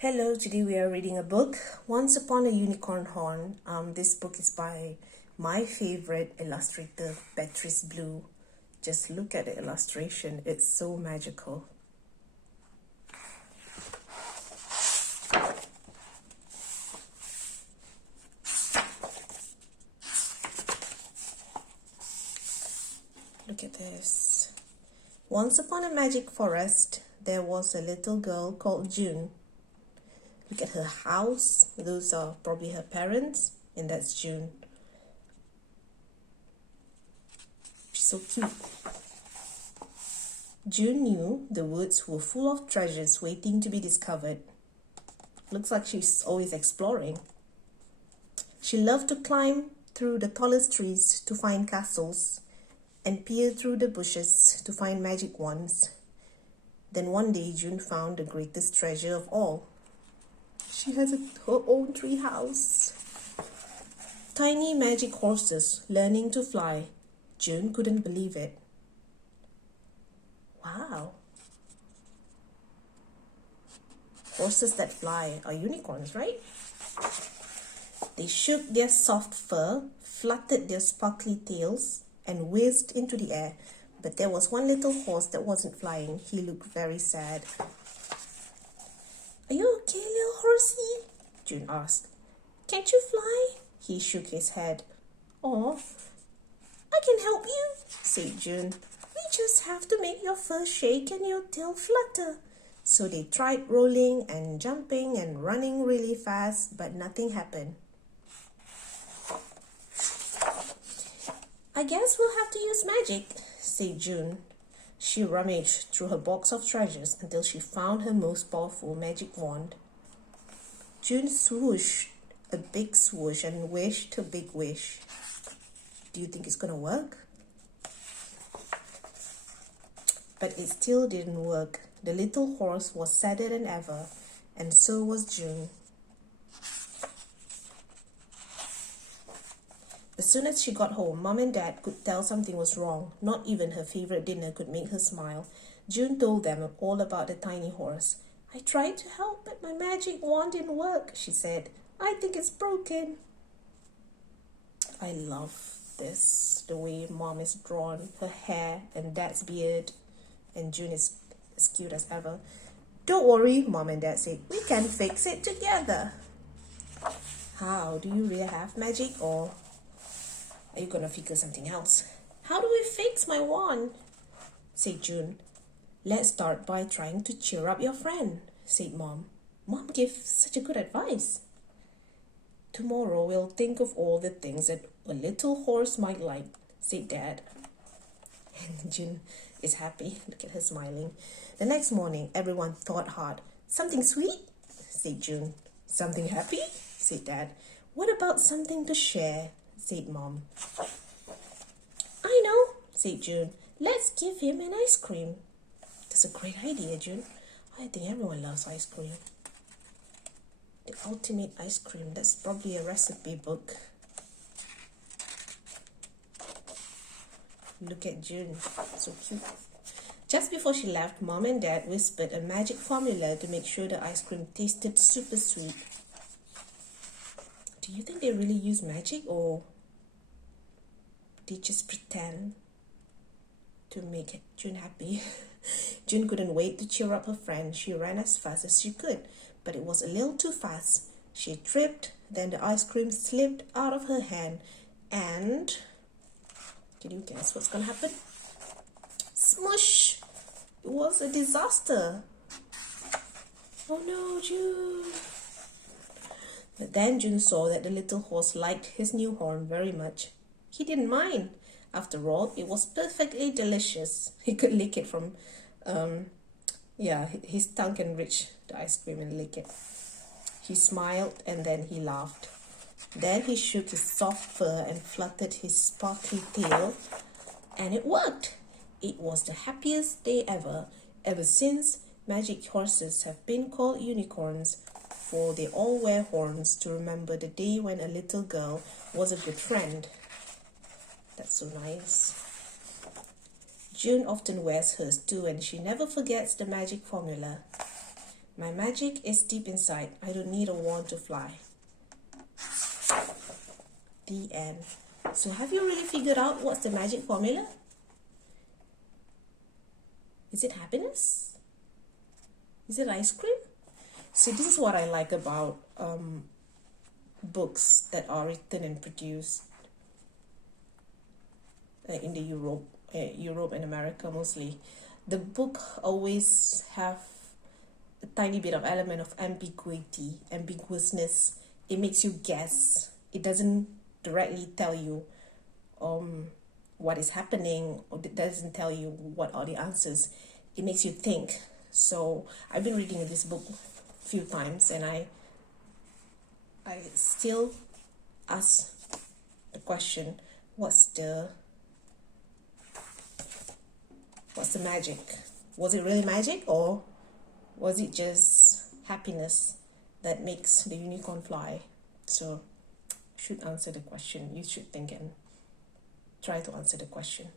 Hello, today we are reading a book, Once Upon a Unicorn Horn. This book is by my favorite illustrator, Beatrice Blue. Just look at the illustration, it's so magical. Look at this. Once upon a magic forest, there was a little girl called June. Look at her house. Those are probably her parents, and that's June. She's so cute. June knew the woods were full of treasures waiting to be discovered. Looks like she's always exploring. She loved to climb through the tallest trees to find castles and peer through the bushes to find magic wands. Then one day June found the greatest treasure of all. She has her own tree house. Tiny magic horses learning to fly. June couldn't believe it. Wow. Horses that fly are unicorns, right? They shook their soft fur, fluttered their sparkly tails, and whizzed into the air. But there was one little horse that wasn't flying. He looked very sad. "Are you okay, little horsey?" June asked. "Can't you fly?" He shook his head. "Oh, I can help you," said June. "We just have to make your fur shake and your tail flutter." So they tried rolling and jumping and running really fast, but nothing happened. "I guess we'll have to use magic," said June. She rummaged through her box of treasures until she found her most powerful magic wand. June swooshed a big swoosh and wished a big wish. Do you think it's gonna work? But it still didn't work. The little horse was sadder than ever, and so was June. As soon as she got home, Mom and Dad could tell something was wrong. Not even her favorite dinner could make her smile. June told them all about the tiny horse. "I tried to help, but my magic wand didn't work," she said. "I think it's broken." I love this, the way Mom is drawn, her hair and Dad's beard, and June is as cute as ever. "Don't worry," Mom and Dad said. "We can fix it together." How? Do you really have magic, or are you gonna figure something else? "How do we fix my wand?" said June. "Let's start by trying to cheer up your friend," said Mom. Mom gave such a good advice. "Tomorrow we'll think of all the things that a little horse might like," said Dad. And June is happy. Look at her smiling. The next morning, everyone thought hard. "Something sweet?" said June. "Something happy?" said Dad. "What about something to share?" said Mom. "I know," said June. "Let's give him an ice cream." "That's a great idea, June. I think everyone loves ice cream." The ultimate ice cream. That's probably a recipe book. Look at June. So cute. Just before she left, Mom and Dad whispered a magic formula to make sure the ice cream tasted super sweet. Do you think they really use magic, or they just pretend to make June happy? June couldn't wait to cheer up her friend. She ran as fast as she could, but it was a little too fast. She tripped, then the ice cream slipped out of her hand, and can you guess what's gonna happen? Smush! It was a disaster. Oh no, June! But then June saw that the little horse liked his new horn very much. He didn't mind. After all, it was perfectly delicious. He could lick it from, his tongue can reach the ice cream and lick it. He smiled and then he laughed. Then he shook his soft fur and fluttered his sparkly tail, and it worked. It was the happiest day ever. Ever since, magic horses have been called unicorns, for they all wear horns to remember the day when a little girl was a good friend. That's so nice. June often wears hers too, and she never forgets the magic formula. My magic is deep inside. I don't need a wand to fly. The end. So have you really figured out what's the magic formula? Is it happiness? Is it ice cream? See, this is what I like about books that are written and produced in the Europe and America mostly. The book always have a tiny bit of element of ambiguousness. It makes you guess. It doesn't directly tell you what is happening, or it doesn't tell you what are the answers. It makes you think. So I've been reading this book a few times, and I still ask the question, what's the magic? Was it really magic, or was it just happiness that makes the unicorn fly? So you should answer the question. You should think and try to answer the question.